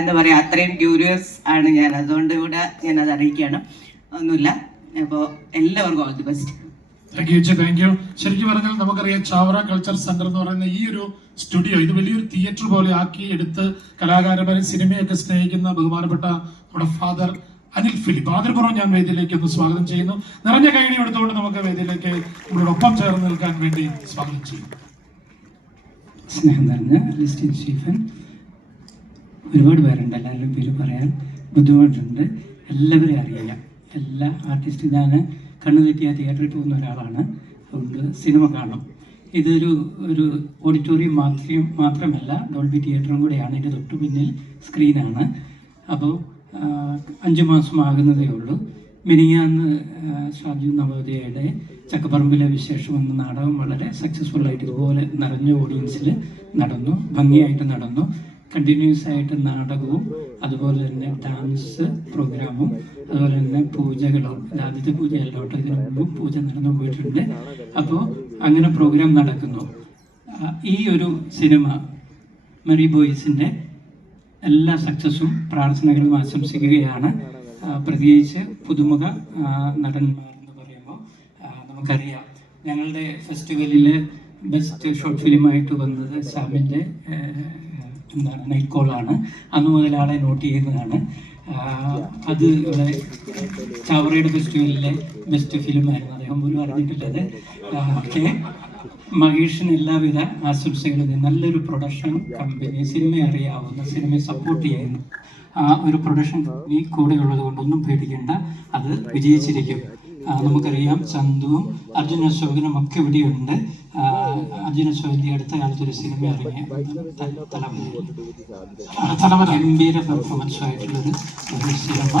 എന്താ പറയുക, അത്രയും ക്യൂരിയസ് ആണ് ഞാൻ. അതുകൊണ്ട് കൂടെ ഞാൻ അത് അറിയിക്കുകയാണ്. ഒന്നുമില്ല. അപ്പോൾ എല്ലാവർക്കും all the best. Thank you. ശരിക്കും പറഞ്ഞാൽ നമുക്കറിയാം ചാവറ കൾച്ചർ സെന്റർ എന്ന് പറയുന്ന ഈ ഒരു സ്റ്റുഡിയോ ഇത് വലിയൊരു തിയേറ്റർ പോലെ ആക്കി എടുത്ത് കലാകാരന്മാരെ സിനിമയൊക്കെ സ്നേഹിക്കുന്ന ബഹുമാനപ്പെട്ട നമ്മുടെ ഫാദർ അനിൽ ഫിലിപ്പ്, ആദരപൂർവ്വം ഞാൻ വേദിയിലേക്ക് ഒന്ന് സ്വാഗതം ചെയ്യുന്നു. നിറഞ്ഞ കൈയടി എടുത്തുകൊണ്ട് നമുക്ക് വേദിയിലേക്ക് നമ്മളോടൊപ്പം ചേർന്ന് നിൽക്കാൻ വേണ്ടി സ്വാഗതം ചെയ്യുന്നു. സ്നേഹം നിറഞ്ഞ ലിസ്റ്റിൻ സ്റ്റീഫൻ, ഒരുപാട് പേരുണ്ട്, എല്ലാവരുടെയും പേര് പറയാൻ ബുദ്ധിമുട്ടുണ്ട്. എല്ലാവരെയും അറിയില്ല. എല്ലാ ആർട്ടിസ്റ്റും ഞാൻ കണ്ണു തെറ്റിയ തിയേറ്ററിൽ പോകുന്ന ഒരാളാണ്. അതുകൊണ്ട് സിനിമ കാണും. ഇതൊരു ഓഡിറ്റോറിയം മാത്രമല്ല, ഡോൾബി തിയേറ്ററും കൂടെയാണ്. ഇതിൻ്റെ തൊട്ടു പിന്നിൽ സ്ക്രീനാണ്. അപ്പോൾ 5 മാസമാകുന്നതേ ഉള്ളൂ. മിനിങ്ങാന്ന് ഷാജു നവോദയയുടെ ചക്കപ്പറമ്പിലെ വിശേഷം എന്ന നാടകം വളരെ സക്സസ്ഫുൾ ആയിട്ട് ഇതുപോലെ നിറഞ്ഞ ഓഡിയൻസിൽ നടന്നു, ഭംഗിയായിട്ട് നടന്നു. കണ്ടിന്യൂസ് ആയിട്ട് നാടകവും അതുപോലെ തന്നെ ഡാൻസ് പ്രോഗ്രാമും അതുപോലെ തന്നെ പൂജകളും, ആദ്യത്തെ പൂജയല്ല കേട്ടോ, ഇതിനു മുമ്പും പൂജ നടന്നു പോയിട്ടുണ്ട്. അപ്പോൾ അങ്ങനെ പ്രോഗ്രാം നടക്കുന്നു. ഈ ഒരു സിനിമ മെറി ബോയ്സിൻ്റെ എല്ലാ സക്സസ്സും പ്രാർത്ഥനകളും ആശംസിക്കുകയാണ്. പ്രത്യേകിച്ച് പുതുമുഖ നടന്മാരെന്ന് പറയുമ്പോൾ നമുക്കറിയാം, ഞങ്ങളുടെ ഫെസ്റ്റിവലിൽ ബെസ്റ്റ് ഷോർട്ട് ഫിലിമായിട്ട് വന്നത് ശ്യാമിൻ്റെ നൈറ്റ് കോളാണ്. അന്ന് മുതൽ ആളെ നോട്ട് ചെയ്യുന്നതാണ്. അത് ഇവിടെ ചാവറയുടെ ഫെസ്റ്റിവലിലെ ബെസ്റ്റ് ഫിലിമായിരുന്നു. അദ്ദേഹം പോലും അറിഞ്ഞിട്ടുള്ളത്. ഓക്കെ, മഹേഷിന് എല്ലാവിധ ആശംസകളും. നല്ലൊരു പ്രൊഡക്ഷൻ കമ്പനി, സിനിമയെ അറിയാവുന്ന, സിനിമയെ സപ്പോർട്ട് ചെയ്യുന്ന ഒരു പ്രൊഡക്ഷൻ കമ്പനി കൂടെ ഉള്ളത് കൊണ്ടൊന്നും പേടിക്കേണ്ട, അത് വിജയിച്ചിരിക്കും. നമുക്കറിയാം ചന്തുവും അർജുൻ അശോകനും ഒക്കെ ഇവിടെയുണ്ട്. അർജുൻ അശോകന്റെ അടുത്ത കാലത്ത് ഒരു സിനിമ ഇറങ്ങിയ ഗംഭീര പെർഫോമൻസ് ആയിട്ടുള്ളൊരു സിനിമ.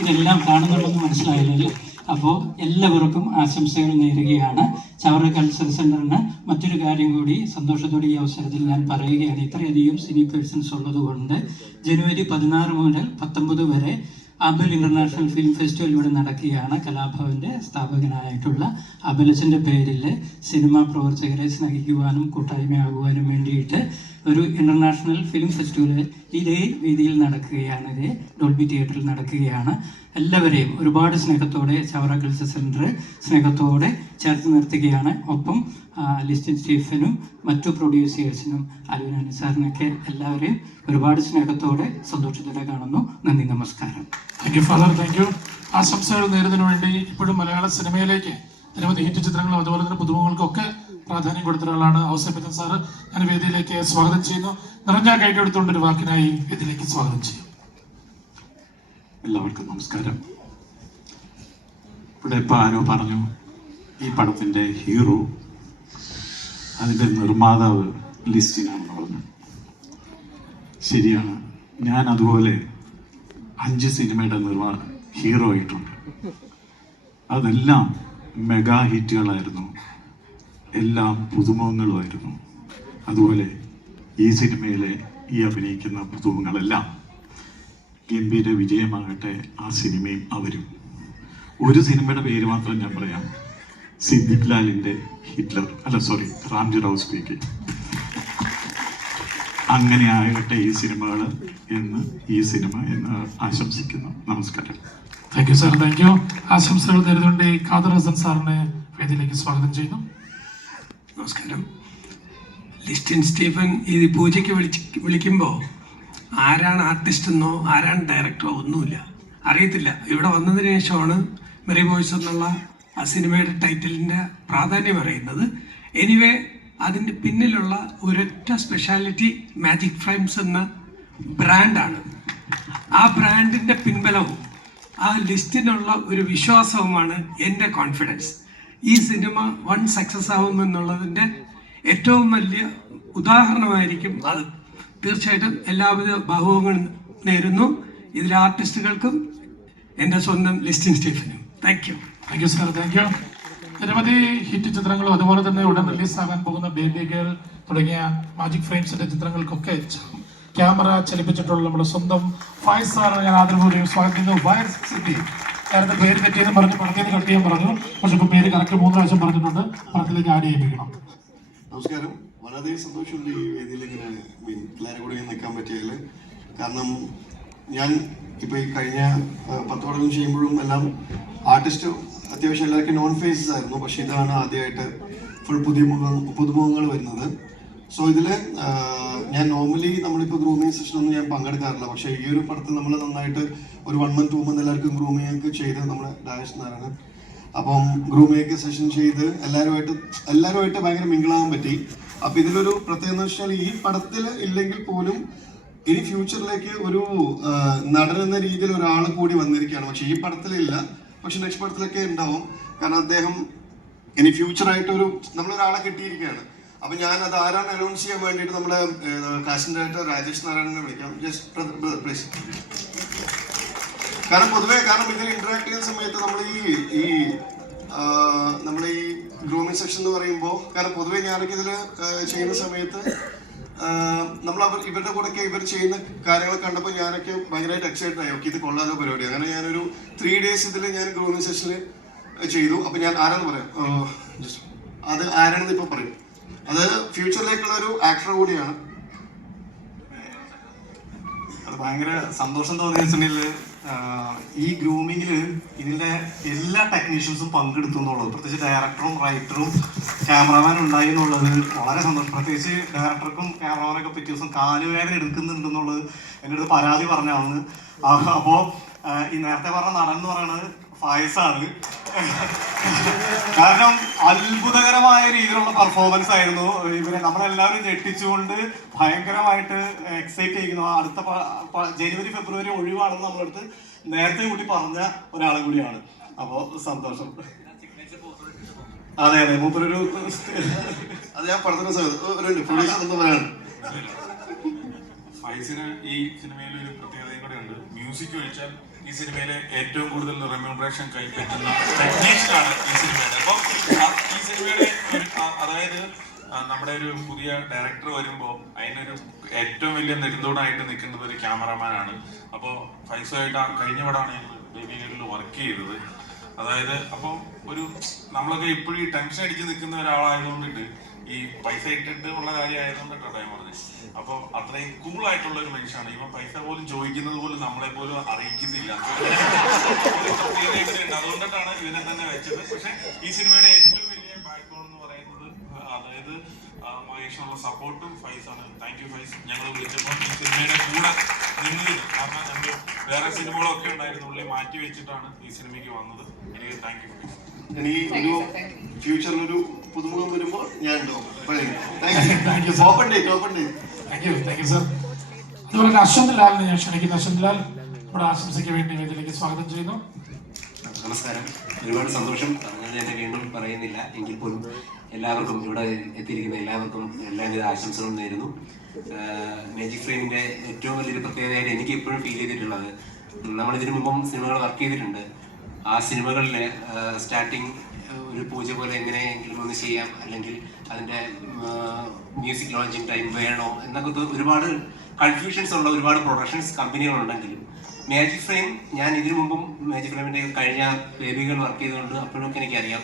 ഇതെല്ലാം കാണുന്നുണ്ടെന്ന് മനസ്സിലായല്ലോ. അപ്പോൾ എല്ലാവർക്കും ആശംസകൾ നേരുകയാണ്. ചാവറ കൾച്ചർ സെന്ററിന് മറ്റൊരു കാര്യം കൂടി സന്തോഷത്തോടെ ഈ അവസരത്തിൽ ഞാൻ പറയുകയാണ്. ഇത്രയധികം സിനി പേഴ്സൺസ് ഉള്ളതുകൊണ്ട് ജനുവരി 16 മുതൽ 19 വരെ അബൽ ഇന്റർനാഷണൽ ഫിലിം ഫെസ്റ്റിവൽ ഇവിടെ നടക്കുകയാണ്. കലാഭവന്റെ സ്ഥാപകനായിട്ടുള്ള അബലച്ചന്റെ പേരിൽ സിനിമാ പ്രവർത്തകരെ സ്നേഹിക്കുവാനും കൂട്ടായ്മയാകുവാനും വേണ്ടിയിട്ട് ഒരു ഇന്റർനാഷണൽ ഫിലിം ഫെസ്റ്റിവൽ ഇതേ രീതിയിൽ നടക്കുകയാണ്. ഇതേ ഡോൾബി തിയേറ്ററിൽ നടക്കുകയാണ്. എല്ലാവരെയും ഒരുപാട് സ്നേഹത്തോടെ ചാവറ കൾച്ചർ സെന്റർ സ്നേഹത്തോടെ ചേർത്ത് നിർത്തുകയാണ്. ഒപ്പം ലിസ്റ്റിൻ സ്റ്റീഫനും മറ്റു പ്രൊഡ്യൂസേഴ്സിനും അൽവിൻ സാറിനൊക്കെ എല്ലാവരെയും ഒരുപാട് സ്നേഹത്തോടെ സന്തോഷത്തോടെ കാണുന്നു. നന്ദി, നമസ്കാരം. Thank you father, thank you. ആശംസകൾ നേരുന്നതിന് വേണ്ടി ഇപ്പോഴും മലയാള സിനിമയിലേക്ക് നിരവധി ഹിറ്റ് ചിത്രങ്ങളും അതുപോലെ തന്നെ പുതുമുഖങ്ങൾക്കൊക്കെ പ്രാധാന്യം കൊടുത്ത ഒരാളാണ് ഔസേപ്പച്ചൻ സാറ്. ഞാൻ വേദിയിലേക്ക് സ്വാഗതം ചെയ്യുന്നു. നിറഞ്ഞ കൈയ്യടിയോടുകൊണ്ട് ഒരു വാക്കിനായി വേദിയിലേക്ക് സ്വാഗതം ചെയ്യും. എല്ലാവർക്കും നമസ്കാരം. ഇവിടെ ഇപ്പോൾ ആരോ പറഞ്ഞു ഈ പടത്തിൻ്റെ ഹീറോ അതിൻ്റെ നിർമ്മാതാവ് ലിസ്റ്റിനാണെന്ന് പറഞ്ഞു. ശരിയാണ്, ഞാൻ അതുപോലെ 5 സിനിമയുടെ ഹീറോ ആയിട്ടുണ്ട്. അതെല്ലാം മെഗാ ഹിറ്റുകളായിരുന്നു, എല്ലാം പുതുമുഖങ്ങളുമായിരുന്നു. അതുപോലെ ഈ സിനിമയിലെ ഈ അഭിനയിക്കുന്ന പുതുമുഖങ്ങളെല്ലാം ഗംഭീര വിജയമാകട്ടെ ആ സിനിമയും അവരും. ഒരു സിനിമയുടെ പേര് മാത്രം ഞാൻ പറയാം, സിദ്ദിഖ് ലാലിൻ്റെ ഹിറ്റ്ലർ, റാംജി റാവു സ്പീക്കിംഗ്. അങ്ങനെ ആകട്ടെ ഈ സിനിമകൾ എന്ന് ആശംസിക്കുന്നു. നമസ്കാരം. Thank you sir, thank U. ആശംസകൾ നേരിടുകൊണ്ട് ഖാദർ ഹസൻ സാറിനെ വേദിയിലേക്ക് സ്വാഗതം ചെയ്യുന്നു. നമസ്കാരം. ലിസ്റ്റിൻ സ്റ്റീഫൻ ഈ പൂജയ്ക്ക് വിളിക്കുമ്പോൾ ആരാണ് ആർട്ടിസ്റ്റ് എന്നോ ആരാണ് ഡയറക്ടറോ ഒന്നുമില്ല, അറിയത്തില്ല. ഇവിടെ വന്നതിന് ശേഷമാണ് മെറി ബോയ്സ് എന്നുള്ള ആ സിനിമയുടെ ടൈറ്റിലിൻ്റെ പ്രാധാന്യം അറിയുന്നത്. എനിവേ, അതിൻ്റെ പിന്നിലുള്ള ഒരൊറ്റ സ്പെഷ്യാലിറ്റി മാജിക് ഫ്രെയിംസ് എന്ന ബ്രാൻഡാണ്. ആ ബ്രാൻഡിൻ്റെ പിൻബലവും ആ ലിസ്റ്റിനുള്ള ഒരു വിശ്വാസവുമാണ് എൻ്റെ കോൺഫിഡൻസ്. ഈ സിനിമ വൺ സക്സസ് ആവുമെന്നുള്ളതിൻ്റെ ഏറ്റവും വലിയ ഉദാഹരണമായിരിക്കും അത്. തീർച്ചയായിട്ടും എല്ലാവിധ ഭാവുകങ്ങളും നേരുന്നു ഇതിലെ ആർട്ടിസ്റ്റുകൾക്കും എൻ്റെ സ്വന്തം ലിസ്റ്റിൻ സ്റ്റീഫനും. Thank you. Thank you sir, thank you. നിരവധി ഹിറ്റ് ചിത്രങ്ങളും അതുപോലെ തന്നെ ഉടൻ റിലീസാകാൻ പോകുന്ന ബേബി ഗേൾ തുടങ്ങിയ മാജിക് ഫ്രെയിംസിന്റെ ചിത്രങ്ങൾക്കൊക്കെ ക്യാമറ ചലിപ്പിച്ചിട്ടുള്ള നമ്മുടെ സ്വന്തം ഫയസ് സാറിനെ ഞാൻ ആദരപൂർവ്വം സ്വാഗതം ചെയ്യുന്നു. ഫയസ് സിറ്റി നേരത്തെ പേര് തെറ്റിയെന്ന് പറഞ്ഞു, പടത്തേന്ന് കട്ട് ചെയ്യാൻ പറഞ്ഞു. പക്ഷെ ഇപ്പോൾ പേര് കറക്റ്റ് 3 പ്രാവശ്യം പറഞ്ഞിട്ടുണ്ട്. പടത്തിലേക്ക് ആഡ് ചെയ്യിപ്പിക്കണം. നമസ്കാരം. വളരെ സന്തോഷമുണ്ട് ഈ വേദിയിൽ ഇങ്ങനെ എല്ലാവരും കൂടി നിൽക്കാൻ പറ്റിയതിൽ. കാരണം ഞാൻ ഇപ്പോൾ ഈ കഴിഞ്ഞ 10 പടങ്ങൾ ചെയ്യുമ്പോഴും എല്ലാം ആർട്ടിസ്റ്റ് അത്യാവശ്യം എല്ലാവർക്കും നോൺ ഫേസസ് ആയിരുന്നു. പക്ഷേ ഇതാണ് ആദ്യമായിട്ട് ഫുൾ പുതുമുഖങ്ങൾ വരുന്നത്. സോ ഇതിൽ ഞാൻ നോർമലി നമ്മളിപ്പോൾ ഗ്രൂമിങ് സെഷനൊന്നും ഞാൻ പങ്കെടുക്കാറില്ല. പക്ഷേ ഈ ഒരു പടത്തിൽ നമ്മൾ നന്നായിട്ട് ഒരു 1 month 2 month എല്ലാവർക്കും ഗ്രൂമിങ് ഒക്കെ ചെയ്ത് നമ്മുടെ ഡാഷ് നാരായണൻ അപ്പം ഗ്രൂമിങ് ഒക്കെ സെഷൻ ചെയ്ത് എല്ലാവരുമായിട്ട് ഭയങ്കര മിങ്കിളാകാൻ പറ്റി. അപ്പം ഇതിലൊരു പ്രത്യേകത എന്ന് വെച്ചാൽ ഈ പടത്തിൽ ഇല്ലെങ്കിൽ പോലും ഇനി ഫ്യൂച്ചറിലേക്ക് ഒരു നടൻ എന്ന രീതിയിൽ ഒരാൾ കൂടി വന്നിരിക്കുകയാണ്. പക്ഷെ ഈ പടത്തിലില്ല, പക്ഷെ നെക്സ്റ്റ് പടത്തിലൊക്കെ ഉണ്ടാവും. കാരണം അദ്ദേഹം ഇനി ഫ്യൂച്ചറായിട്ടൊരു നമ്മളൊരാളെ കിട്ടിയിരിക്കുകയാണ്. അപ്പം ഞാൻ അത് ആരാണ് അനൗൺസ് ചെയ്യാൻ വേണ്ടിയിട്ട് നമ്മുടെ കാസ്റ്റിംഗ് ഡയറക്ടർ രാജേഷ് നാരായണനെ വിളിക്കാം. Just please. കാരണം ഇതിൽ ഇന്ററാക്ട് ചെയ്യുന്ന സമയത്ത് നമ്മൾ ഈ ഗ്രൂമിങ് സെക്ഷൻ എന്ന് പറയുമ്പോൾ കാരണം പൊതുവെ ഞാനൊക്കെ ഇതിൽ ചെയ്യുന്ന സമയത്ത് ഇവരുടെ കൂടെ ഇവർ ചെയ്യുന്ന കാര്യങ്ങൾ കണ്ടപ്പോൾ ഞാനൊക്കെ ഭയങ്കരമായിട്ട് എക്സൈറ്റഡ് ആയി. ഓക്കെ, ഇത് കൊള്ളാലോ പരിപാടി. അങ്ങനെ ഞാനൊരു 3 days ഇതിൽ ഞാൻ ഗ്രൂമിങ് സെഷന് ചെയ്തു. അപ്പം ഞാൻ ആരാന്ന് പറയാം, അത് ആരാണെന്ന് ഇപ്പോൾ പറയും. അത് ഫ്യൂച്ചറിലേക്കുള്ള ഒരു ആക്ടർ കൂടിയാണ്. അത് ഭയങ്കര സന്തോഷം തോന്നിയ വെച്ചിട്ടുണ്ടെങ്കിൽ ഈ ഗ്രൂമിങ്ങിൽ ഇതിൻ്റെ എല്ലാ ടെക്നീഷ്യൻസും പങ്കെടുത്തു എന്നുള്ളത്, പ്രത്യേകിച്ച് ഡയറക്ടറും റൈറ്ററും ക്യാമറമാനും ഉണ്ടായി എന്നുള്ളത് വളരെ സന്തോഷം. പ്രത്യേകിച്ച് ഡയറക്ടർക്കും ക്യാമറമാനൊക്കെ പിറ്റേ ദിവസം കാലുവേദന എടുക്കുന്നുണ്ടെന്നുള്ളത് എൻ്റെ അടുത്ത് പരാതി പറഞ്ഞാണ്. അപ്പോൾ ഈ നേരത്തെ പറഞ്ഞ നടൻ എന്ന് പറയുന്നത് ഫായിസാണ്. കാരണം അത്ഭുതകരമായ രീതിയിലുള്ള പെർഫോമൻസ് ആയിരുന്നു. ഇവരെ നമ്മളെല്ലാവരും ഞെട്ടിച്ചുകൊണ്ട് ഭയങ്കരമായിട്ട് എക്സൈറ്റ് ചെയ്യുന്നു. അടുത്ത ജനുവരി ഫെബ്രുവരി ഒഴിവാണെന്ന് നമ്മളടുത്ത് നേരത്തെ കൂടി പറഞ്ഞ ഒരാളും കൂടിയാണ്. അപ്പോൾ സന്തോഷം. അതെ മൂപ്പരൊരു അത് ഞാൻ പറഞ്ഞ പറയാൻ ഫൈസിന് ഈ സിനിമയിൽ ഒരു പ്രത്യേകതയും കൂടെ ഉണ്ട്. മ്യൂസിക് ഒഴിച്ചാൽ ഈ സിനിമയിലെ ഏറ്റവും കൂടുതൽ റെമ്യൂണറേഷൻ കൈപ്പറ്റുന്ന ടെക്നീഷ്യനാണ് ഈ സിനിമയുടെ. അപ്പം ഈ സിനിമയുടെ അതായത് നമ്മുടെ ഒരു പുതിയ ഡയറക്ടർ വരുമ്പോൾ അതിനൊരു ഏറ്റവും വലിയ നെടുന്തൂണായിട്ട് നിൽക്കുന്നത് ഒരു ക്യാമറമാനാണ്. അപ്പോൾ ഫൈസുമായിട്ട് കഴിഞ്ഞ പടമാണ് ഞങ്ങൾ ബേബി ഗേളിൽ വർക്ക് ചെയ്തത്. അതായത് അപ്പം ഒരു നമ്മളൊക്കെ ഇപ്പോഴും ഈ ടെൻഷൻ അടിച്ച് നിൽക്കുന്ന ഒരാളായതുകൊണ്ടിട്ട് ഈ പൈസ ഇട്ടിട്ട് ഉള്ള കാര്യം ആയതുകൊണ്ടിട്ടാണ് ഞാൻ പറഞ്ഞത്. അപ്പോൾ അത്രയും കൂളായിട്ടുള്ള ഒരു മനുഷ്യനാണ്. ഇവൻ പൈസ പോലും ചോദിക്കുന്നത് പോലും നമ്മളെ പോലും അറിയിക്കുന്നില്ല. അതുകൊണ്ടിട്ടാണ് ഇവനെ തന്നെ വെച്ചത്. പക്ഷെ ഈ സിനിമയുടെ ഏറ്റവും വലിയ ബാക്ക്ബോൺ എന്ന് പറയുന്നത് അതായത് മഹേഷിനുള്ള സപ്പോർട്ടും ഫൈസാണ്. Thank you Faiz. ഞങ്ങൾ വിളിച്ചപ്പോൾ ഈ സിനിമയുടെ കൂടെ നിന്നത്. കാരണം ഞങ്ങൾ വേറെ സിനിമകളൊക്കെ ഉണ്ടായിരുന്നു, ഉള്ളിൽ മാറ്റി വെച്ചിട്ടാണ് ഈ സിനിമയ്ക്ക് വന്നത്. എനിക്ക് താങ്ക് യു ഫൈസ്. ഇനി ഒരു ഫ്യൂച്ചറിലൊരു പുതുമുഖം വരുമ്പോൾ ഞാൻ ഉണ്ടാവും. അതുപോലെ അശ്വന്ത് ലാലിനെ ഞാൻ ക്ഷണിക്കുന്നു. അശ്വന്ത് ലാൽ നമ്മുടെ ആശംസയ്ക്ക് വേണ്ടി വേദിയിലേക്ക് സ്വാഗതം ചെയ്യുന്നു. നമസ്കാരം. ഒരുപാട് സന്തോഷം. ഞാൻ വീണ്ടും പറയുന്നില്ല എങ്കിൽ പോലും എല്ലാവർക്കും ഇവിടെ എത്തിയിരിക്കുന്ന എല്ലാവർക്കും എല്ലാവിധ ആശംസകളും നേരുന്നു. മാജിക് ഫ്രെയിമിന്റെ ഏറ്റവും വലിയൊരു പ്രത്യേകതയായിട്ട് എനിക്ക് ഇപ്പോഴും ഫീൽ ചെയ്തിട്ടുള്ളത്, നമ്മളിതിനു മുമ്പും സിനിമകൾ വർക്ക് ചെയ്തിട്ടുണ്ട്. ആ സിനിമകളിലെ സ്റ്റാർട്ടിങ് ഒരു പൂജ പോലെ എങ്ങനെയെങ്കിലും ഒന്ന് ചെയ്യാം, അല്ലെങ്കിൽ അതിൻ്റെ മ്യൂസിക് ലോഞ്ചിങ് ടൈം വേണോ എന്നൊക്കെ ഒരുപാട് കൺഫ്യൂഷൻസ് ഉള്ള ഒരുപാട് പ്രൊഡക്ഷൻസ് കമ്പനികളുണ്ടെങ്കിലും മാജിക് ഫ്രെയിം, ഞാൻ ഇതിനു മുമ്പും മാജിക് ഫ്രെയിമിൻ്റെ കഴിഞ്ഞ ബേബികൾ വർക്ക് ചെയ്തുകൊണ്ട് അപ്പോഴൊക്കെ എനിക്കറിയാം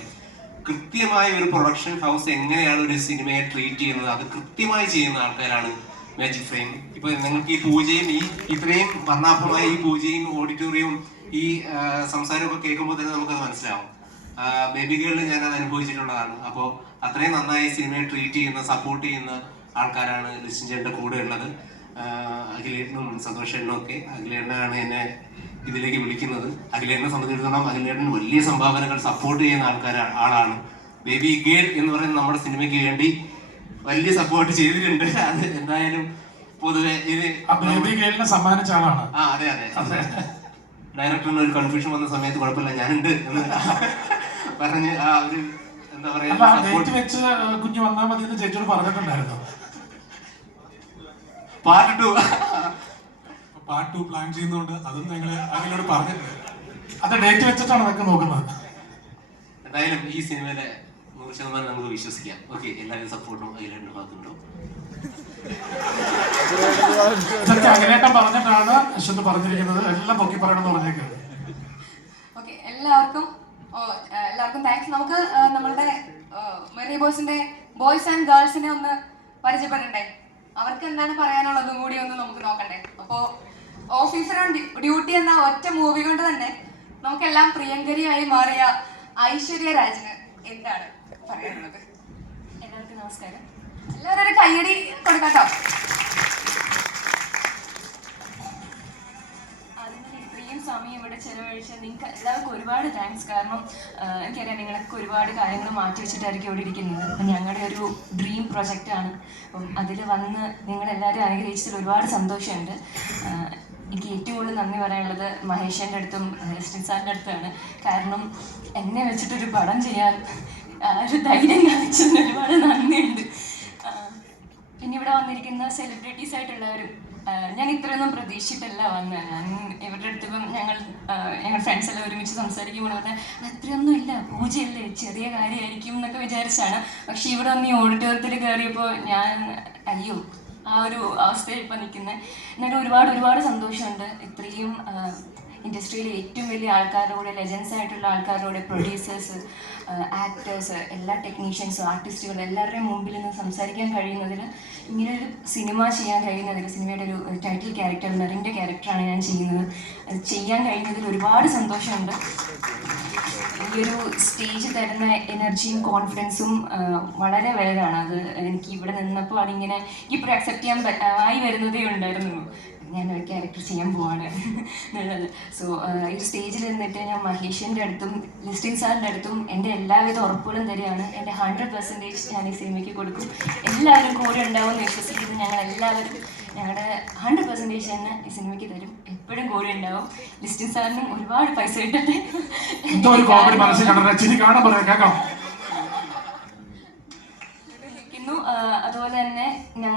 കൃത്യമായ ഒരു പ്രൊഡക്ഷൻ ഹൗസ് എങ്ങനെയാണ് ഒരു സിനിമയെ ട്രീറ്റ് ചെയ്യുന്നത്, അത് കൃത്യമായി ചെയ്യുന്ന ആൾക്കാരാണ് മാജിക് ഫ്രെയിം. ഇപ്പോൾ നിങ്ങൾക്ക് ഈ പൂജയും ഇത്രയും വർണ്ണാഭമായ ഈ പൂജയും ഓഡിറ്റോറിയവും ഈ സംസാരമൊക്കെ കേൾക്കുമ്പോൾ തന്നെ നമുക്കത് മനസ്സിലാവും. ബേബി ഗേളിൽ ഞാൻ അത് അനുഭവിച്ചിട്ടുള്ളതാണ്. അപ്പോൾ അത്രയും നന്നായി സിനിമയെ ട്രീറ്റ് ചെയ്യുന്ന സപ്പോർട്ട് ചെയ്യുന്ന ആൾക്കാരാണ് ലിസ്റ്റിൻ ചേട്ടൻ്റെ കൂടെ ഉള്ളത്. അഖിലേട്ടനും സന്തോഷേട്ടനും ഒക്കെ. അഖിലേട്ടനാണ് എന്നെ ഇതിലേക്ക് വിളിക്കുന്നത്. അഖിലേട്ടനെ സംബന്ധിച്ചിടത്തോളം അഖിലേട്ടൻ വലിയ സംഭാവനകൾ സപ്പോർട്ട് ചെയ്യുന്ന ആളാണ്. ബേബി ഗേൾ എന്ന് പറയുന്ന നമ്മുടെ സിനിമയ്ക്ക് വേണ്ടി വലിയ സപ്പോർട്ട് ചെയ്തിട്ടുണ്ട്. അത് എന്തായാലും പൊതുവെ ഇത് ബേബി ഗേളിനെ സമ്മാനിച്ച ആളാണ്. അതെ അതെ. ഡയറക്ടറിന് ഒരു കൺഫ്യൂഷൻ വന്ന സമയത്ത് കുഴപ്പമില്ല ഞാനുണ്ട് എന്ന് പറഞ്ഞ് ആ ഒരു എന്താ പറയാ കുഞ്ഞു വന്നാൽ മതി എന്ന് ചേച്ചിയോട് പറഞ്ഞിട്ടുണ്ടായിരുന്നു. പാർട്ട് 2 പ്ലാൻ ചെയ്യുന്നതുകൊണ്ട് അതും ഞങ്ങൾ അതിനോട് പറഞ്ഞിട്ടുണ്ട്. അത് ഡേറ്റ് വെച്ചിട്ടാണ് അതൊക്കെ നോക്കുന്നത്. എന്തായാലും ഈ സിനിമയിലെ 100% നമുക്ക് വിശ്വസിക്കാം. ഓക്കെ, എല്ലാവരും സപ്പോർട്ടും അതിലെ ഭാഗത്തുണ്ടോ? അഖിലേട്ടൻ പറഞ്ഞിട്ടാണ് അശ്വന്ത് പറഞ്ഞിരിക്കുന്നത്. എല്ലാം പൊക്കി പറയണമെന്ന് പറഞ്ഞേക്കാണ്. ഓക്കെ, എല്ലാവർക്കും താങ്ക്സ്. നമുക്ക് നമ്മളുടെ മെറി ബോയ്സിന്റെ ബോയ്സ് ആൻഡ് ഗേൾസിനെ ഒന്ന് പരിചയപ്പെടണ്ടേ? അവർക്ക് എന്താണ് പറയാനുള്ളതും കൂടി ഒന്ന് നമുക്ക് നോക്കണ്ടേ. അപ്പോൾ ഓഫീസർ ഓൺ ഡ്യൂട്ടി എന്ന ഒറ്റ മൂവി കൊണ്ട് തന്നെ നമുക്കെല്ലാം പ്രിയങ്കരിയായി മാറിയ ഐശ്വര്യ രാജിന് എന്താണ് പറയാനുള്ളത്? എല്ലാവർക്കും നമസ്കാരം. എല്ലാവരും ഒരു കയ്യടി കൊടുക്കാട്ടോ. ഇത്രയും സമയം ഇവിടെ ചെലവഴിച്ച നിങ്ങൾക്ക് എല്ലാവർക്കും ഒരുപാട് താങ്ക്സ്. കാരണം എനിക്കറിയാം നിങ്ങളൊക്കെ ഒരുപാട് കാര്യങ്ങൾ മാറ്റി വെച്ചിട്ടായിരിക്കും ഇവിടെ ഇരിക്കുന്നത്. അപ്പം ഞങ്ങളുടെ ഒരു ഡ്രീം പ്രൊജക്റ്റാണ്. അപ്പം അതിൽ വന്ന് നിങ്ങളെല്ലാവരും അനുഗ്രഹിച്ചതിൽ ഒരുപാട് സന്തോഷമുണ്ട്. എനിക്ക് ഏറ്റവും കൂടുതൽ നന്ദി പറയാനുള്ളത് മഹേഷിൻ്റെ അടുത്തും ലിസ്റ്റിൻ സാറിൻ്റെ അടുത്താണ്. കാരണം എന്നെ വെച്ചിട്ടൊരു പടം ചെയ്യാൻ ഒരു ധൈര്യം കാണിച്ചതിന് ഒരുപാട് നന്ദിയുണ്ട്. പിന്നെ ഇവിടെ വന്നിരിക്കുന്ന സെലിബ്രിറ്റീസ് ആയിട്ടുള്ളവരും ഞാൻ ഇത്രയൊന്നും പ്രതീക്ഷിച്ചിട്ടല്ല വന്നത്. ഞാൻ ഇവരുടെ അടുത്തിപ്പം ഞങ്ങൾ ഫ്രണ്ട്സ് എല്ലാം ഒരുമിച്ച് സംസാരിക്കുമ്പോൾ പറഞ്ഞാൽ അത്രയൊന്നും ഇല്ല, പൂജയല്ലേ, ചെറിയ കാര്യമായിരിക്കും എന്നൊക്കെ വിചാരിച്ചാണ്. പക്ഷെ ഇവിടെ വന്ന് ഈ ഓഡിറ്റോറിയത്തിൽ കയറിയപ്പോൾ ഞാൻ അയ്യോ ആ ഒരു അവസ്ഥയിൽ ഇപ്പം നിൽക്കുന്നത്. എന്നാലും ഒരുപാട് സന്തോഷമുണ്ട്. ഇത്രയും ഇൻഡസ്ട്രിയിലെ ഏറ്റവും വലിയ ആൾക്കാരുടെ കൂടെ, ലെജൻസ് ആയിട്ടുള്ള ആൾക്കാരുടെ കൂടെ, പ്രൊഡ്യൂസേഴ്സ്, ആക്ടേഴ്സ്, എല്ലാ ടെക്നീഷ്യൻസും, ആർട്ടിസ്റ്റുകളും എല്ലാവരുടെയും മുമ്പിൽ നിന്ന് സംസാരിക്കാൻ കഴിയുന്നതിൽ, ഇങ്ങനൊരു സിനിമ ചെയ്യാൻ കഴിയുന്നതിൽ, സിനിമയുടെ ഒരു ടൈറ്റിൽ ക്യാരക്ടർ മെറിൻ്റെ ക്യാരക്ടറാണ് ഞാൻ ചെയ്യുന്നത്, അത് ചെയ്യാൻ കഴിയുന്നതിൽ ഒരുപാട് സന്തോഷമുണ്ട്. ഈ ഒരു സ്റ്റേജ് തരുന്ന എനർജിയും കോൺഫിഡൻസും വളരെ വലുതാണ്. അത് എനിക്ക് ഇവിടെ നിന്നപ്പോൾ അതിങ്ങനെ ഇപ്പോൾ അക്സെപ്റ്റ് ചെയ്യാൻ ആയി വരുന്നതേ ഉണ്ടായിരുന്നുള്ളൂ. ഞാനൊരു ക്യാരക്ടർ ചെയ്യാൻ പോവാണ് എന്നുള്ളത്. സോ ഈ സ്റ്റേജിൽ നിന്നിട്ട് ഞാൻ മഹേഷിൻ്റെ അടുത്തും ലിസ്റ്റിൻ സാറിൻ്റെ അടുത്തും എൻ്റെ എല്ലാവിധ ഉറപ്പുകളും തരികയാണ്. എൻ്റെ 100% ഞാൻ ഈ സിനിമയ്ക്ക് കൊടുക്കും. എല്ലാവരും കൂടെ ഉണ്ടാവുമെന്ന് വിശ്വസിക്കുന്നു. ഞങ്ങളെല്ലാവരും ഞങ്ങളുടെ 100% തന്നെ ഈ സിനിമയ്ക്ക് തരും. എപ്പോഴും കൂടെ ഉണ്ടാവും. ലിസ്റ്റിൻ സാറിനും ഒരുപാട് പൈസ കിട്ടട്ടെ. അതുപോലെ തന്നെ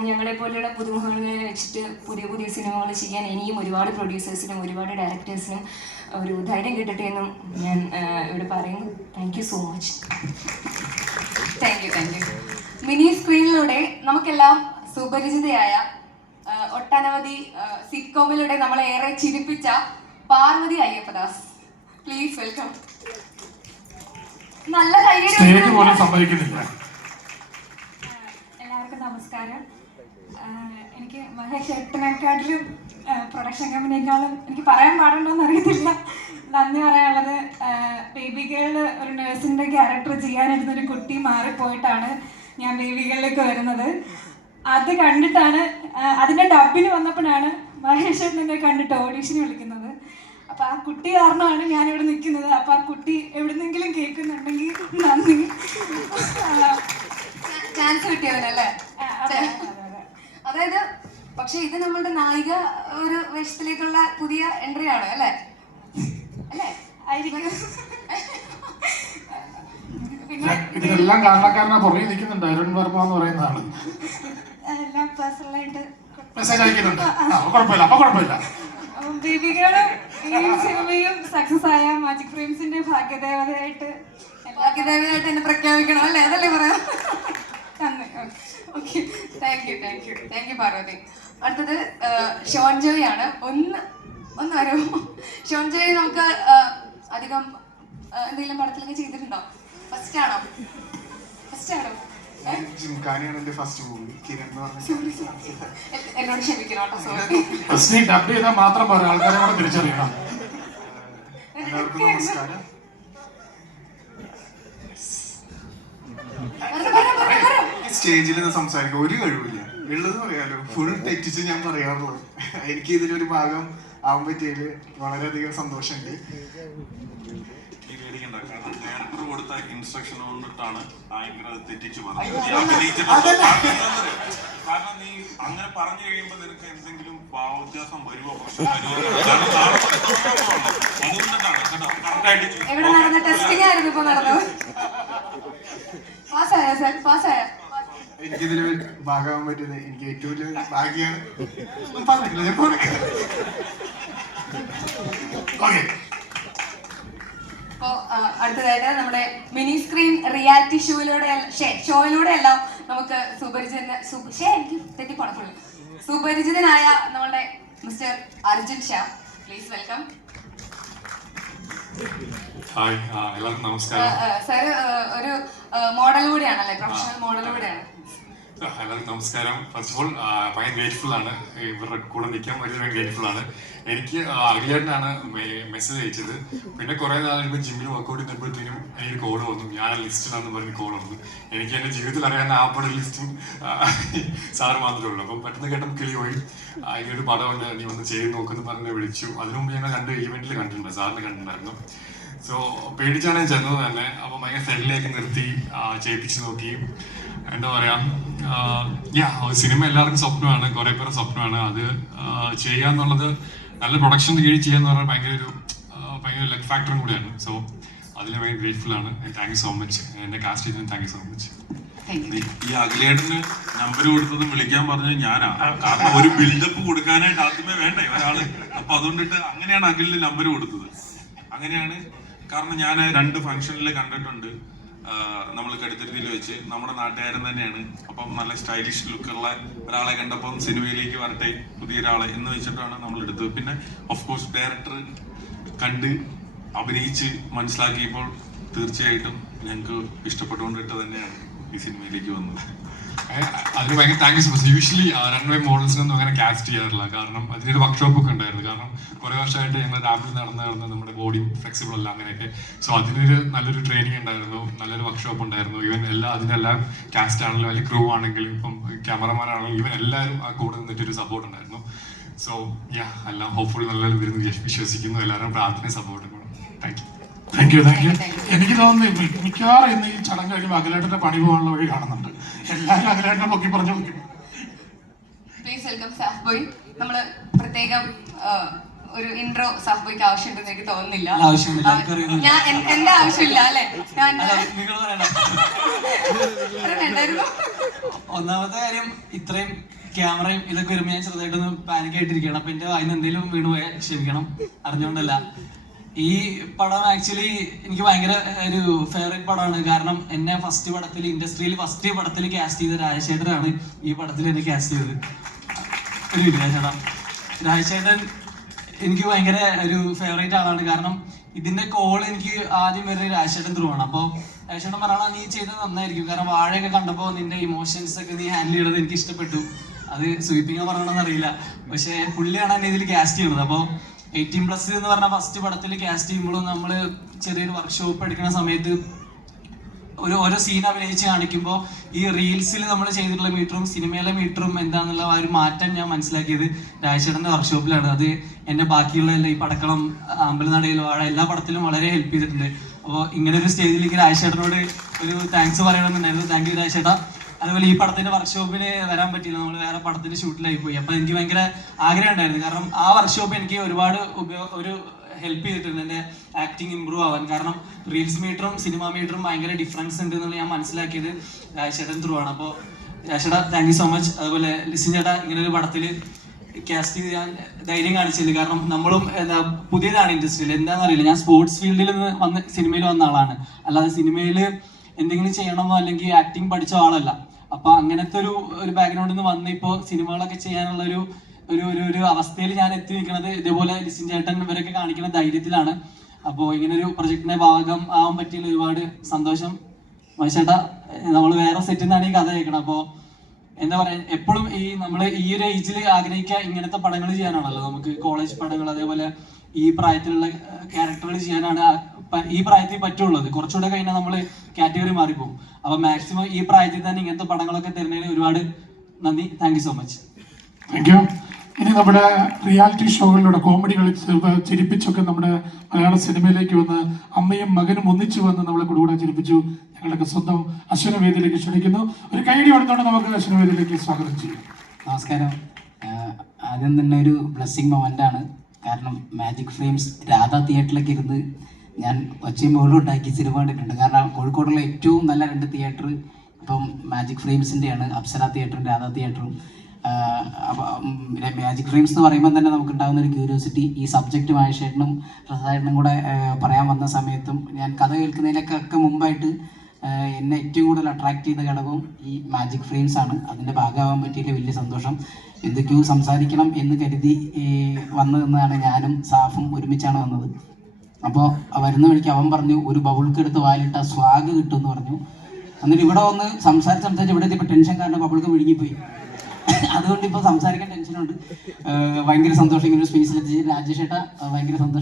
ഞങ്ങളെ പോലെയുള്ള പുതുമുഖങ്ങളെ വെച്ചിട്ട് പുതിയ സിനിമകൾ ചെയ്യാൻ ഇനിയും ഒരുപാട് പ്രൊഡ്യൂസേഴ്സിനും ഒരുപാട് ഡയറക്ടേഴ്സിനും ഒരു ധൈര്യം കിട്ടട്ടെ എന്നും ഞാൻ ഇവിടെ പറയുന്നു. Thank you so much. Thank you. Mini സ്ക്രീനിലൂടെ നമുക്കെല്ലാം സുപരിചിതയായ ഒട്ടനവധി സിറ്റ്കോമിലൂടെ നമ്മളെ ഏറെ ചിരിപ്പിച്ച പാർവതി അയ്യപ്പദാസ്, പ്ലീസ് വെൽക്കം. നല്ല കയ്യടി. നമസ്കാരം. എനിക്ക് മഹേഷ് ഏട്ടനെക്കാട്ടിലും പ്രൊഡക്ഷൻ കമ്പനിയെക്കാളും എനിക്ക് പറയാൻ പാടുണ്ടോയെന്ന് അറിയത്തില്ല നന്ദി പറയാനുള്ളത്. ബേബി ഗേളിൽ ഒരു നേഴ്സിൻ്റെ ക്യാരക്ടർ ചെയ്യാനിരുന്നൊരു കുട്ടി മാറിപ്പോയിട്ടാണ് ഞാൻ ബേബി ഗേളിലേക്ക് വരുന്നത്. അത് കണ്ടിട്ടാണ്, അതിൻ്റെ ഡബിന് വന്നപ്പോഴാണ് മഹേഷ് ഏട്ടനെ കണ്ടിട്ട് ഓഡീഷന് വിളിക്കുന്നത്. അപ്പോൾ ആ കുട്ടി കാരണമാണ് ഞാനിവിടെ നിൽക്കുന്നത്. അപ്പോൾ ആ കുട്ടി എവിടുന്നെങ്കിലും കേൾക്കുന്നുണ്ടെങ്കിൽ നന്ദി. ചാൻസ് കിട്ടിയതിനല്ലേ? അതായത് പക്ഷെ ഇത് നമ്മളുടെ നായിക ഒരു വേഷത്തിലേക്കുള്ള പുതിയ എൻട്രി ആണ് അല്ലേ? ഇതിനെല്ലാം കാരണക്കാരനാ പുറകെ നിൽക്കുന്നുണ്ട് അരുൺ വർമ്മ എന്ന് പറയുന്ന ആള്. എല്ലാം പേഴ്സണലായിട്ട് മെസ്സേജ് അയക്കുന്നുണ്ട്. കുഴപ്പമില്ല. ദീപികയുടെ ഈ സിനിമയും സക്സസ് ആയ മാജിക് ഫ്രെയിംസിന്റെ ഭാഗ്യദേവതയായിട്ട് എന്നെ പ്രഖ്യാപിക്കണം അല്ലേ? അതല്ലേ പറയാം. Okay, thank you Parvathy. അടുത്തത് ഷോൺ ജോയ് ആണ്. ഒന്ന് വരുമോ ഷോൺ ജോയ്? നമുക്ക് അധികം എന്തെങ്കിലും പടത്തിലൊക്കെ ചെയ്തിട്ടുണ്ടോ? ഫസ്റ്റ് ആണോ? എന്നോട് ക്ഷമിക്കണം കേട്ടോ, സോറി. മാത്രം ആൾക്കാരെ കൂടെ തിരിച്ചറിയണം. എല്ലാവർക്കും നമസ്കാരം. സ്റ്റേജിൽ സംസാരിക്കാൻ ഒരു കഴിവില്ല, ഉള്ളത് പറയാലോ, ഫുൾ തെറ്റിച്ച് ഞാൻ പറയാറുള്ളത്. എനിക്ക് ഇതിലൊരു ഭാഗം ആവാൻ പറ്റിയതിൽ വളരെയധികം സന്തോഷമുണ്ട്. ഡയറക്ടർ കൊടുത്ത ഇൻസ്ട്രക്ഷൻ കൊണ്ടിട്ടാണ് ആങ്കർ അത് തെറ്റിച്ച് പറഞ്ഞത്. കാരണം നീ അങ്ങനെ പറഞ്ഞു കഴിയുമ്പോൾ നിനക്ക് എന്തെങ്കിലും ഭാവവ്യത്യാസം വരുമോ, പ്രശ്നം വരുമോ, എനിക്കിതിൽ ഭാഗമാകാൻ പറ്റിയത് എനിക്ക് ഏറ്റവും വലിയ ഭാഗ്യമാണ്. പറഞ്ഞിട്ടില്ല ഞാൻ പോകണം. അപ്പോൾ അടുത്തതായിട്ട് നമ്മുടെ മിനി സ്ക്രീൻ റിയാലിറ്റി ഷോയിലൂടെ എല്ലാം നമുക്ക് സുപരിചിതനായ നമ്മുടെ mister Arjun Shah, please welcome. Hi, എല്ലാവർക്കും നമസ്കാരം. സാർ ഒരു മോഡൽ കൂടിയാണല്ലേ, പ്രൊഫഷണൽ മോഡൽ കൂടിയാണ്. എല്ലാവർക്കും നമസ്കാരം. ഫസ്റ്റ് ഓഫ് ഓൾ ഭയങ്കര ഗ്രേറ്റ്ഫുൾ ആണ് ഇവരുടെ കൂടെ നിൽക്കാൻ പറ്റിയത്. ഭയങ്കര ഗ്രേറ്റ്ഫുൾ ആണ്. എനിക്ക് അഖിലേട്ടനാണ് മെസ്സേജ് അയച്ചത്. പിന്നെ കുറേ നാൾ കഴിയുമ്പോൾ ജിമ്മിൽ വർക്കൗട്ട് ചെയ്യുമ്പോഴത്തേനും എനിക്ക് കോൾ വന്നു, ഞാൻ ലിസ്റ്റിലാണെന്ന് പറഞ്ഞ് കോൾ വന്നു. എനിക്ക് എൻ്റെ ജീവിതത്തിൽ അറിയാവുന്ന ആപ്പയുടെ ലിസ്റ്റും സാറ് മാത്രമേ ഉള്ളൂ. അപ്പം പെട്ടെന്ന് കേട്ടപ്പോൾ കിളി പോയി. അതിനൊരു പടമുണ്ട്, നീ വന്ന് ചെയ്ത് നോക്കുമെന്ന് പറഞ്ഞ് വിളിച്ചു. അതിനു മുമ്പ് ഞങ്ങൾ 2 ഈവെന്റിൽ കണ്ടിട്ടുണ്ട്, സാറിന് കണ്ടിട്ടുണ്ടായിരുന്നു. സോ പേടിച്ചാണ് ഞാൻ ചെന്നത് തന്നെ. അപ്പം ഭയങ്കര ഫ്രണ്ട്ലിയാക്കി നിർത്തി ചെയ്യിപ്പിച്ച് നോക്കി. എന്താ പറയാ, സിനിമ എല്ലാവർക്കും സ്വപ്നമാണ്, കുറെ പേരുടെ സ്വപ്നമാണ്. അത് ചെയ്യാന്നുള്ളത്, നല്ല പ്രൊഡക്ഷൻ കീഴിൽ ചെയ്യാന്ന് പറഞ്ഞാൽ ഭയങ്കര ലക്ക് ഫാക്ടറും കൂടിയാണ്. സോ അതിൽ ഭയങ്കര ഗ്രേറ്റ്ഫുൾ ആണ്. Thank you so much. എന്റെ കാസ്റ്റ് ചെയ്തതിന് താങ്ക് യു സോ മച്ച്. ഈ അഖിലേട്ടന് നമ്പർ കൊടുത്തതും വിളിക്കാൻ പറഞ്ഞത് ഞാനാ. കാരണം ഒരു ബിൽഡപ്പ് കൊടുക്കാനായിട്ട് ആദ്യമേ വേണ്ടേ ഒരാള്. അപ്പൊ അതുകൊണ്ടിട്ട് അങ്ങനെയാണ് അഖിലിന് നമ്പർ കൊടുത്തത്. അങ്ങനെയാണ്. കാരണം ഞാൻ 2 ഫംഗ്ഷനിൽ കണ്ടിട്ടുണ്ട്. നമ്മൾ കടുത്തിരുത്തിയിൽ വെച്ച് നമ്മുടെ നാട്ടുകാരൻ തന്നെയാണ്. അപ്പം നല്ല സ്റ്റൈലിഷ് ലുക്കുള്ള ഒരാളെ കണ്ടപ്പം സിനിമയിലേക്ക് വരട്ടെ പുതിയൊരാളെ എന്ന് വെച്ചിട്ടാണ് നമ്മൾ എടുത്തത്. പിന്നെ ഓഫ് കോഴ്സ് ഡയറക്ടർ കണ്ട് അഭിനയിച്ച് മനസ്സിലാക്കിയപ്പോൾ തീർച്ചയായിട്ടും ഞങ്ങൾക്ക് ഇഷ്ടപ്പെട്ടുകൊണ്ടിട്ട് തന്നെയാണ് ഈ സിനിമയിലേക്ക് വന്നത്. അതിന് ഭയങ്കര thank you so much. Usually runway മോഡൽസിനൊന്നും അങ്ങനെ കാസ്റ്റ് ചെയ്യാറില്ല. കാരണം അതിനൊരു വർക്ക്ഷോപ്പ് ഒക്കെ ഉണ്ടായിരുന്നു. കാരണം കുറേ വർഷമായിട്ട് ഞങ്ങൾ രാവിലെ നടന്ന് നമ്മുടെ ബോഡി ഫ്ലെക്സിബിൾ അല്ല അങ്ങനെയൊക്കെ. സോ അതിനൊരു നല്ലൊരു ട്രെയിനിങ് ഉണ്ടായിരുന്നു, നല്ലൊരു വർക്ക്ഷോപ്പ് ഉണ്ടായിരുന്നു. ഈവൻ അതിനെല്ലാം കാസ്റ്റ് ആണെങ്കിലും അല്ലെങ്കിൽ ക്രൂ ആണെങ്കിലും ഇപ്പം ക്യാമറമാൻ ആണെങ്കിലും ഈവൻ എല്ലാവരും ആ കൂടെ നിന്നിട്ടൊരു സപ്പോർട്ട് ഉണ്ടായിരുന്നു. സോ എല്ലാം ഹോപ്പ്ഫുള്ളി നല്ലൊരു വരുന്നു വിശ്വസിക്കുന്നു. എല്ലാവരും പ്രാർത്ഥന സപ്പോർട്ട് വേണം. Thank you. എനിക്ക് തോന്നുന്നു മിക്കവാറും ഇന്ന് ഈ ചടങ്ങ് കഴിയുമ്പോൾ അഖിലേട്ടന്റെ പണി പോകാനുള്ള വഴി കാണുന്നുണ്ട്. എല്ലാവരും അഖിലേട്ടനെ പൊക്കി പറഞ്ഞു നോക്കി. Please welcome Saaf boy. നമ്മൾ പ്രത്യേകം ഒരു ഇൻട്രോ സാഫ് ബോയ്ക്ക് ആവശ്യമുണ്ടെന്ന് എനിക്ക് തോന്നുന്നില്ല. ഞാൻ എന്റെ ആവശ്യമില്ല അല്ലെ. ഒന്നാമത്തെ കാര്യം, ഇത്രയും ക്യാമറയും ഇതൊക്കെ വരുമ്പോൾ ഞാൻ ചെറുതായിട്ടൊന്ന് പാനിക് ആയിട്ടിരിക്കണം. അപ്പൊ എന്റെ വായിന്ന് എന്തെങ്കിലും വീണുപോയ ക്ഷമിക്കണം, അറിഞ്ഞുകൊണ്ടല്ല. ഈ പടം ആക്ച്വലി എനിക്ക് ഭയങ്കര ഒരു ഫേവറേറ്റ് പടമാണ്. കാരണം എന്നെ ഇൻഡസ്ട്രിയിൽ ഫസ്റ്റ് പടത്തിൽ കാസ്റ്റ് ചെയ്ത രാജശേഖരനാണ് ഈ പടത്തിൽ എന്നെ കാസ്റ്റ് ചെയ്തത്. ഒരു വിദ്യാചേട്ടാ, രാജശേഖരൻ എനിക്ക് ഭയങ്കര ഒരു ഫേവറേറ്റ് ആളാണ്. കാരണം ഇതിന്റെ കോൾ എനിക്ക് ആദ്യം വരുന്നത് രാജശേഖരൻ ത്രൂ ആണ്. അപ്പോൾ രാജശേഖരൻ പറയണം, നീ ചെയ്തത് നന്നായിരിക്കും. കാരണം വാഴയൊക്കെ കണ്ടപ്പോൾ നിന്റെ ഇമോഷൻസ് ഒക്കെ നീ ഹാൻഡിൽ ചെയ്തത് എനിക്ക് ഇഷ്ടപ്പെട്ടു. അത് സ്വീപ്പിങ്ങാൻ പറയണമെന്ന് അറിയില്ല, പക്ഷെ പുള്ളിയാണ് എന്നെ ഇതിൽ കാസ്റ്റ് ചെയ്യുന്നത്. അപ്പോൾ 18+ എന്ന് പറഞ്ഞ ഫസ്റ്റ് പടത്തിൽ കാസ്റ്റ് ചെയ്യുമ്പോഴും നമ്മൾ ചെറിയൊരു വർക്ക്ഷോപ്പ് എടുക്കുന്ന സമയത്ത് ഓരോ സീൻ അഭിനയിച്ച് കാണിക്കുമ്പോൾ ഈ റീൽസിൽ നമ്മൾ ചെയ്തിട്ടുള്ള മീറ്ററും സിനിമയിലെ മീറ്ററും എന്താണെന്നുള്ള ആ ഒരു മാറ്റം ഞാൻ മനസ്സിലാക്കിയത് രാജശേഖരൻ്റെ വർക്ക്ഷോപ്പിലാണ്. അത് എന്നെ ബാക്കിയുള്ള ഈ പടക്കളം, അമ്പലനടയിൽ, വാഴ എല്ലാ പടത്തിലും വളരെ ഹെൽപ്പ് ചെയ്തിട്ടുണ്ട്. അപ്പോൾ ഇങ്ങനെ ഒരു സ്റ്റേജിലേക്ക് രാജശേഖരനോട് ഒരു താങ്ക്സ് പറയണമെന്നുണ്ടായിരുന്നു. Thank you Rajashekhara. അതുപോലെ ഈ പടത്തിന്റെ വർക്ക്ഷോപ്പിന് വരാൻ പറ്റിയില്ല, നമ്മൾ വേറെ പടത്തിന്റെ ഷൂട്ടിലായി പോയി. അപ്പൊ എനിക്ക് ഭയങ്കര ആഗ്രഹം ഉണ്ടായിരുന്നു. കാരണം ആ വർക്ക്ഷോപ്പ് എനിക്ക് ഒരുപാട് ഒരു ഹെൽപ്പ് ചെയ്തിട്ടുണ്ട് എൻ്റെ ആക്ടിങ് ഇമ്പ്രൂവ് ആവാൻ. കാരണം റീൽസ് മീറ്ററും സിനിമ മീറ്ററും ഭയങ്കര ഡിഫറൻസ് ഉണ്ട് എന്നുള്ള ഞാൻ മനസ്സിലാക്കിയത് രാജശേഖരൻ ത്രൂ ആണ്. അപ്പോൾ രാജേട്ടാ താങ്ക് യു സോ മച്ച്. അതുപോലെ ലിസിൻ ചേട്ടാ, ഇങ്ങനെ ഒരു പടത്തിൽ കാസ്റ്റ് ചെയ്ത് ഞാൻ ധൈര്യം കാണിച്ചില്ല. കാരണം നമ്മളും പുതിയതാണ് ഇൻഡസ്ട്രിയിൽ, എന്താണെന്ന് അറിയില്ല. ഞാൻ സ്പോർട്സ് ഫീൽഡിൽ നിന്ന് സിനിമയിൽ വന്ന ആളാണ്, അല്ലാതെ സിനിമയിൽ എന്തെങ്കിലും ചെയ്യണമെന്നോ അല്ലെങ്കിൽ ആക്ടിങ് പഠിച്ച ആളല്ല. അപ്പൊ അങ്ങനത്തെ ഒരു ബാക്ക്ഗ്രൗണ്ടിൽ നിന്ന് വന്ന് ഇപ്പോൾ സിനിമകളൊക്കെ ചെയ്യാനുള്ള ഒരു അവസ്ഥയിൽ ഞാൻ എത്തി നിൽക്കുന്നത് ഇതേപോലെ ലിസിൻ ചേട്ടൻ ഇവരൊക്കെ കാണിക്കുന്ന ധൈര്യത്തിലാണ്. അപ്പോൾ ഇങ്ങനെ ഒരു പ്രൊജക്ടിന്റെ ഭാഗം ആവാൻ പറ്റിയതിൽ ഒരുപാട് സന്തോഷം. മഹേഷേട്ടാ, നമ്മൾ വേറെ സെറ്റിൽ നിന്നാണ് ഈ കഥ കേൾക്കണം. അപ്പോൾ എന്താ പറയാ, എപ്പോഴും നമ്മൾ ഈ ഒരു ഏജിൽ ആഗ്രഹിക്കുക ഇങ്ങനത്തെ പടങ്ങൾ ചെയ്യാനാണല്ലോ. നമുക്ക് കോളേജ് പടങ്ങൾ, അതേപോലെ ഈ പ്രായത്തിലുള്ള ക്യാരക്ടറുകൾ ചെയ്യാനാണ് ഈ പ്രായത്തിൽ പറ്റുള്ളത്. കുറച്ചുകൂടെ കഴിഞ്ഞാൽ നമ്മൾ കാറ്റഗറി മാറിപ്പോകും. അപ്പൊ മാക്സിമം ഈ പ്രായത്തിൽ തന്നെ ഇങ്ങനത്തെ പടങ്ങളൊക്കെ തരുന്നതിന് ഒരുപാട് നന്ദി. Thank you so much. Thank U. ഇനി നമ്മുടെ റിയാലിറ്റി ഷോകളിലൂടെ കോമഡി കളിച്ച് ചിരിപ്പിച്ചൊക്കെ നമ്മുടെ മലയാള സിനിമയിലേക്ക് വന്ന് അമ്മയും മകനും ഒന്നിച്ചു വന്ന് നമ്മളെ കൂടെ ചിരിപ്പിച്ചു ഞങ്ങളൊക്കെ സ്വന്തം അശ്വന വേദിയിലേക്ക് ക്ഷണിക്കുന്നു. ഒരു കൈയടി കൊടുത്തോണ്ട് നമുക്ക് അശ്വന വേദിയിലേക്ക് സ്വാഗതം ചെയ്യും. നമസ്കാരം. ആദ്യം തന്നെ ഒരു ബ്ലെസ്സിങ് മൊമെന്റ് ആണ്. കാരണം മാജിക് ഫ്രെയിംസ് രാധ തിയേറ്ററിലേക്ക് ഇരുന്ന് ഞാൻ ഒച്ചയും ബഹളും ഉണ്ടാക്കി സിനിമ കണ്ടിട്ടുണ്ട്. കാരണം കോഴിക്കോടുള്ള ഏറ്റവും നല്ല 2 തിയേറ്റർ ഇപ്പം മാജിക് ഫ്രെയിംസിൻ്റെയാണ്, അപ്സര തിയേറ്ററും രാധ തിയേറ്ററും. അപ്പം മാജിക് ഫ്രെയിംസ് എന്ന് പറയുമ്പോൾ തന്നെ നമുക്ക് ഉണ്ടാകുന്ന ഒരു ക്യൂരിയോസിറ്റി, ഈ സബ്ജക്റ്റ് മഹേഷേട്ടനും പ്രസാദേട്ടനും കൂടെ പറയാൻ വന്ന സമയത്തും ഞാൻ കഥ കേൾക്കുന്നതിനൊക്കെ മുമ്പായിട്ട് എന്നെ ഏറ്റവും കൂടുതൽ അട്രാക്ട് ചെയ്ത ഘടകവും ഈ മാജിക് ഫ്രെയിംസ് ആണ്. അതിൻ്റെ ഭാഗമാകാൻ പറ്റിയിട്ട് വലിയ സന്തോഷം. എന്തൊക്കെയോ സംസാരിക്കണം എന്ന് കരുതി വന്നതെന്നാണ് ഞാനും സാഫും ഒരുമിച്ചാണ് വന്നത്. അപ്പോൾ വരുന്ന വഴിക്ക് അവൻ പറഞ്ഞു, ഒരു ബബിൾക്ക് എടുത്ത് വായിലിട്ട സ്വാഗ് കിട്ടുമെന്ന് പറഞ്ഞു. എന്നിട്ട് ഇവിടെ വന്ന് സംസാരിച്ച് ഇവിടെ എത്തിയപ്പോൾ ടെൻഷൻ കാരണം പബ്ലിക്ക് വിഴുങ്ങിപ്പോയി. അതുകൊണ്ട് ഇപ്പോൾ സംസാരിക്കാൻ ടെൻഷനുണ്ട്. ഭയങ്കര സന്തോഷം ഇങ്ങനെ സ്പേസിലെത്തി. രാജേഷ് ഏട്ടാ ഭയങ്കര സന്തോഷം.